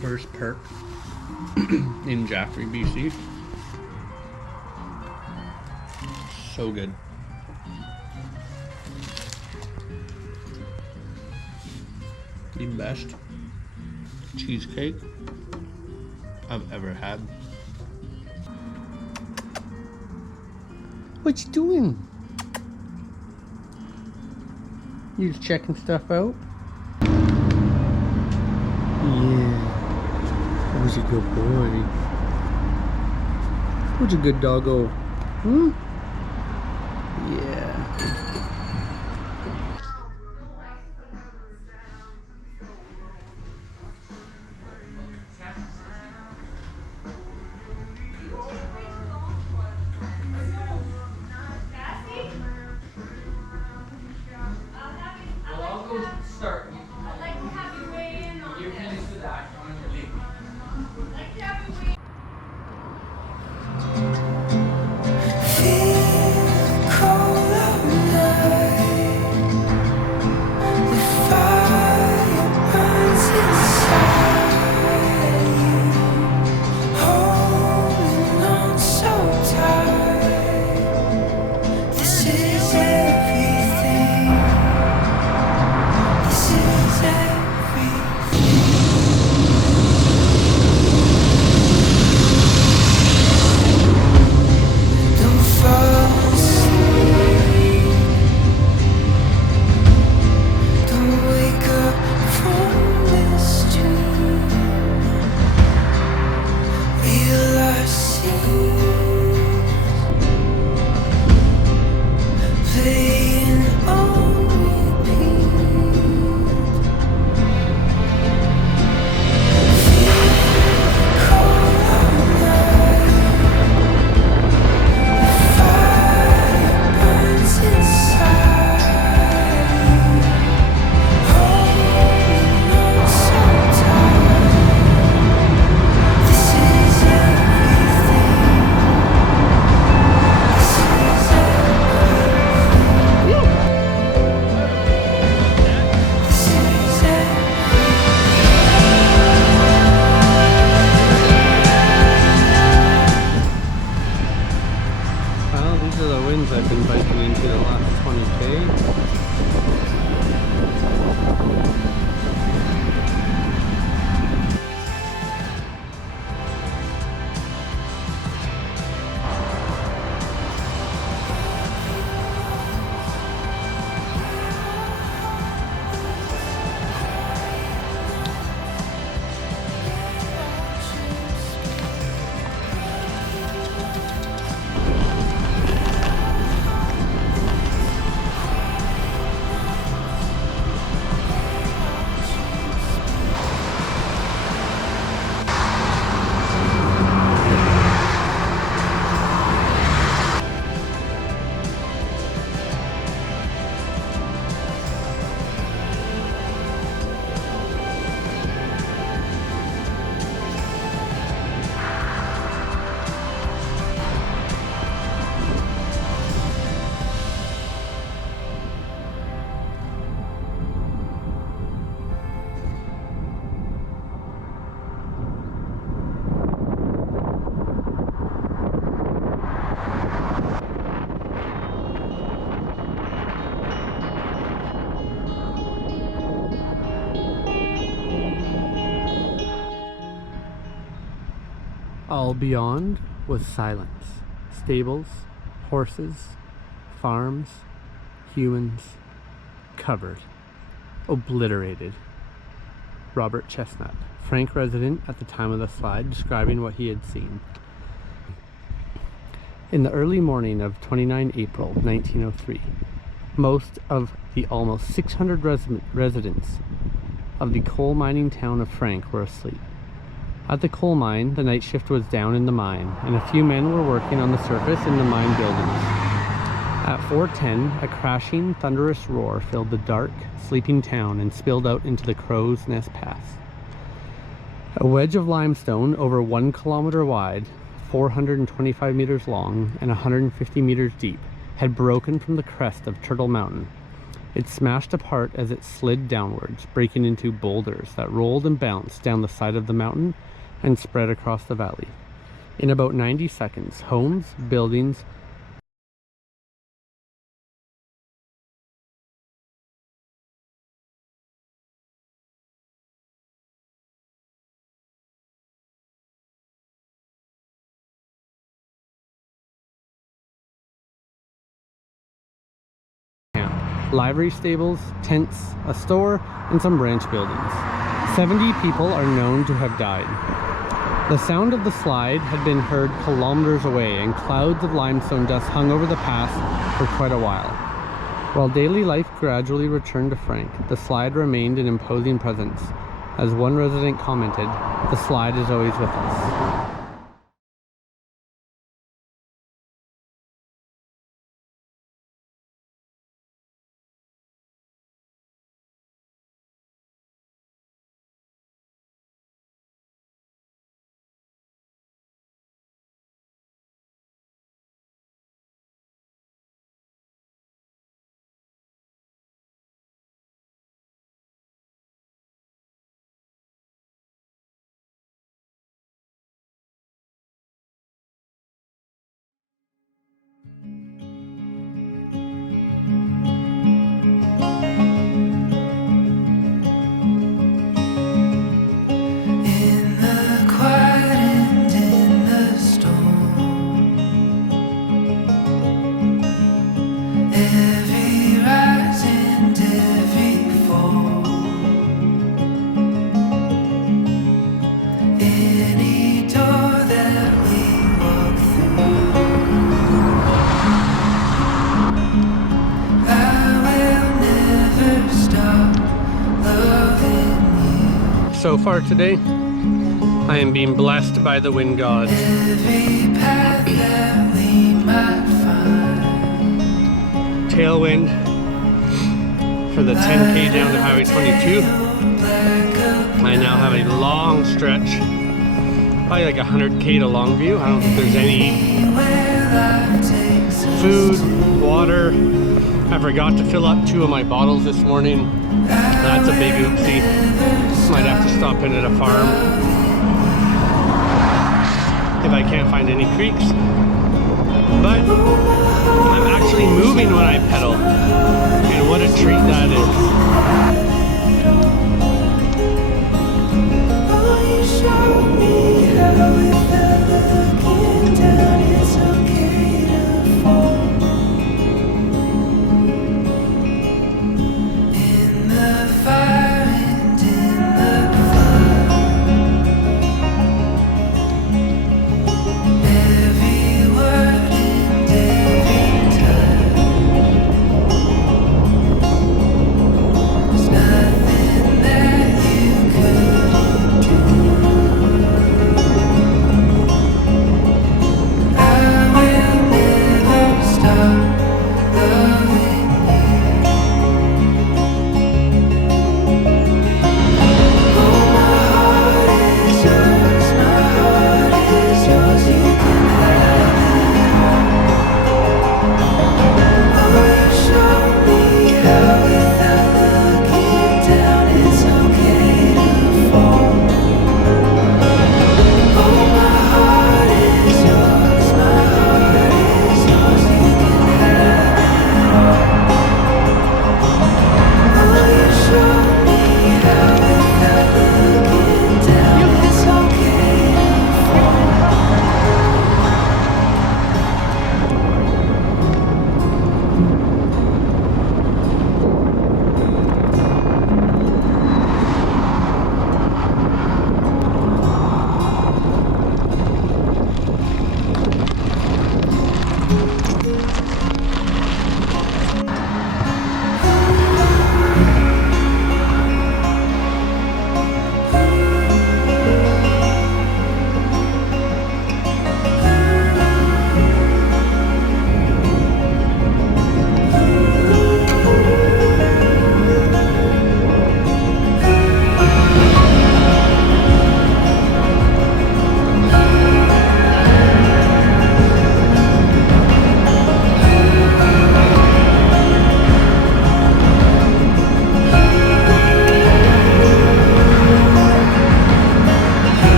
first perk in Jasper, BC. So good. The best cheesecake I've ever had. What you doing? You just checking stuff out? Yeah. That was a good boy. Who's a good doggo? Hmm? Yeah. I've been biking into the last 20K. All beyond was silence. Stables, horses, farms, humans, covered, obliterated. Robert Chestnut, Frank resident at the time of the slide, describing what he had seen. In the early morning of 29 April 1903, most of the almost 600 residents of the coal mining town of Frank were asleep. At the coal mine, the night shift was down in the mine, and a few men were working on the surface in the mine buildings. At 4:10, a crashing, thunderous roar filled the dark, sleeping town and spilled out into the Crow's Nest Pass. A wedge of limestone over 1 kilometer wide, 425 meters long, and 150 meters deep had broken from the crest of Turtle Mountain. It smashed apart as it slid downwards, breaking into boulders that rolled and bounced down the side of the mountain and spread across the valley. In about 90 seconds, homes, buildings, livery stables, tents, a store, and some ranch buildings. 70 people are known to have died. The sound of the slide had been heard kilometers away, and clouds of limestone dust hung over the pass for quite a while. While daily life gradually returned to Frank, the slide remained an imposing presence. As one resident commented, "The slide is always with us." So far today, I am being blessed by the wind gods. Tailwind for the 10K down to Highway 22. I now have a long stretch, probably like 100K to Longview. I don't think there's any food, water. I forgot to fill up 2 of my bottles this morning. That's a big oopsie. Might have to stop in at a farm if I can't find any creeks. But I'm actually moving when I pedal, and what a treat that is. Nothing that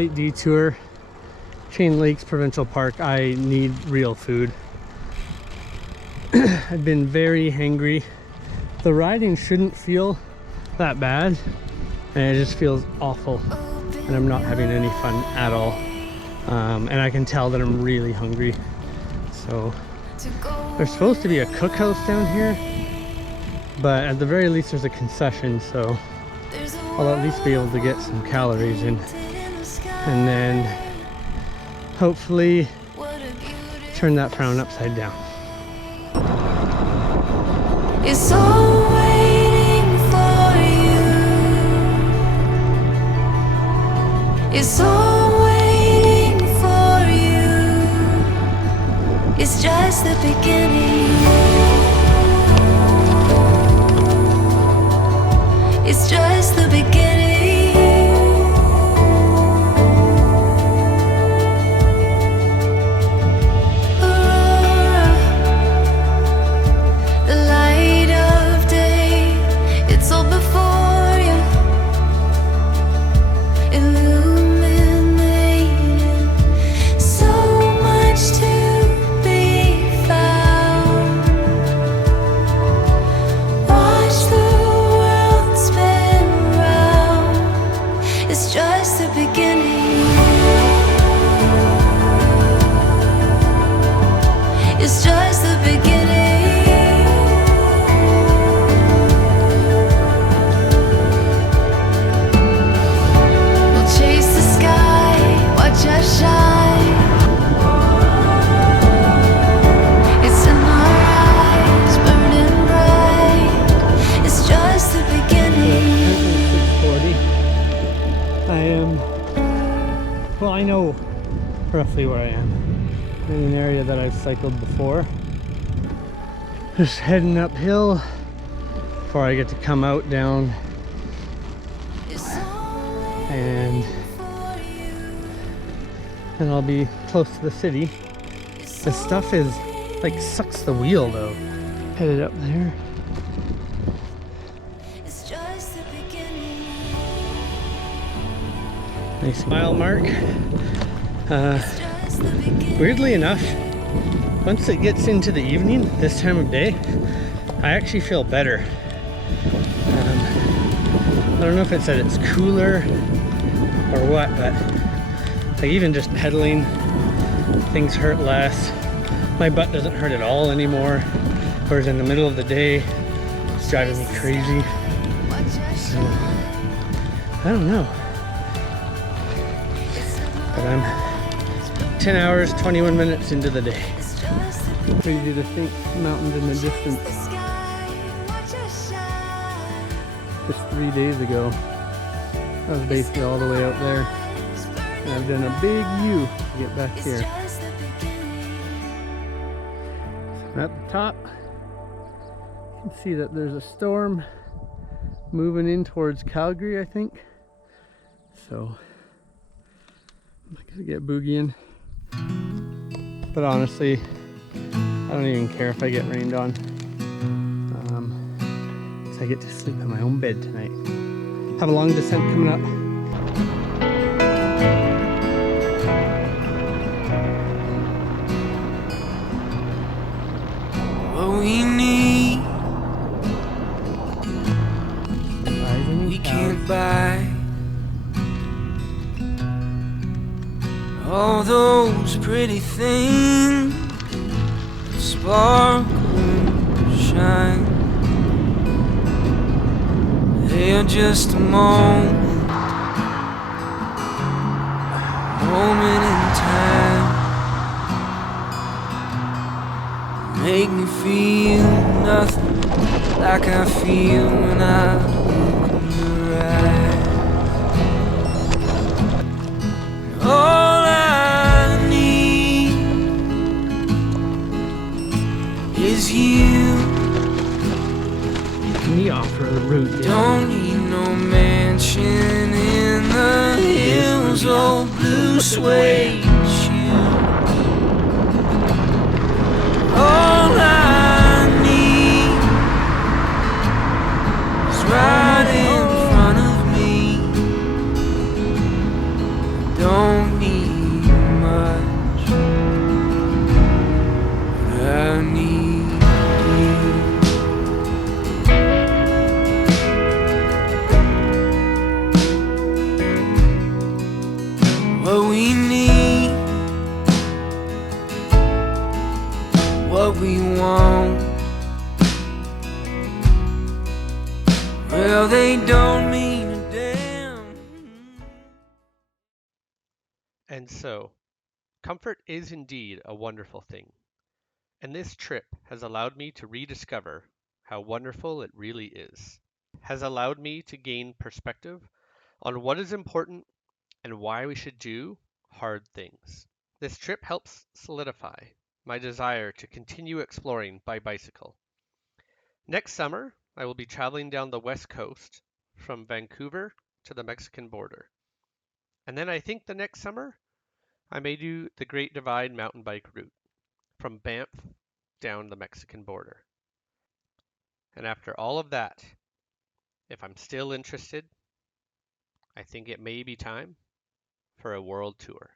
slight detour. Chain Lakes Provincial Park. I need real food. I've been very hangry. The riding shouldn't feel that bad, and it just feels awful, and I'm not having any fun at all. And I can tell that I'm really hungry. So there's supposed to be a cookhouse down here, but at the very least there's a concession, so I'll at least be able to get some calories in, and then hopefully turn that frown upside down. It's all waiting for you. It's all waiting for you. It's just the beginning. It's just the beginning. Aurora, the light of day, it's all before you, illuminating, so much to be found. Watch the world spin round. It's just the beginning. It's just the beginning. We'll chase the sky, watch us shine. It's in our eyes, burning bright. It's just the beginning. 6:40. I am, well, I know roughly where I am. In an area that I've cycled before. Just heading uphill before I get to come out down, and then I'll be close to the city. This stuff is like sucks the wheel though. Headed up there. It's just the beginning. Nice mile mark. It's just the beginning. Weirdly enough, once it gets into the evening, this time of day, I actually feel better. I don't know if it's that it's cooler or what, but like even just pedaling, things hurt less. My butt doesn't hurt at all anymore, whereas in the middle of the day, it's driving me crazy. So, I don't know. But I'm 10 hours, 21 minutes into the day. Crazy to think mountains in the distance. Just 3 days ago, I was basically all the way out there, and I've done a big U to get back here. At the top, you can see that there's a storm moving in towards Calgary, I think. So I'm gonna get boogieing. But honestly, I don't even care if I get rained on. Because I get to sleep in my own bed tonight. Have a long descent coming up. What we need, we can't buy. All those pretty things that sparkle and shine, they are just a moment in time. Make me feel nothing like I feel when I look in your eyes. All I need is you. The off-road route. Yeah. Don't need no mansion in the hills or blue suede shoes. All I need is right in front of me. Don't Well, they don't mean a damn. And so, comfort is indeed a wonderful thing. And this trip has allowed me to rediscover how wonderful it really is. Has allowed me to gain perspective on what is important and why we should do hard things. This trip helps solidify my desire to continue exploring by bicycle. Next summer, I will be traveling down the west coast from Vancouver to the Mexican border. And then I think the next summer, I may do the Great Divide mountain bike route from Banff down the Mexican border. And after all of that, if I'm still interested, I think it may be time for a world tour.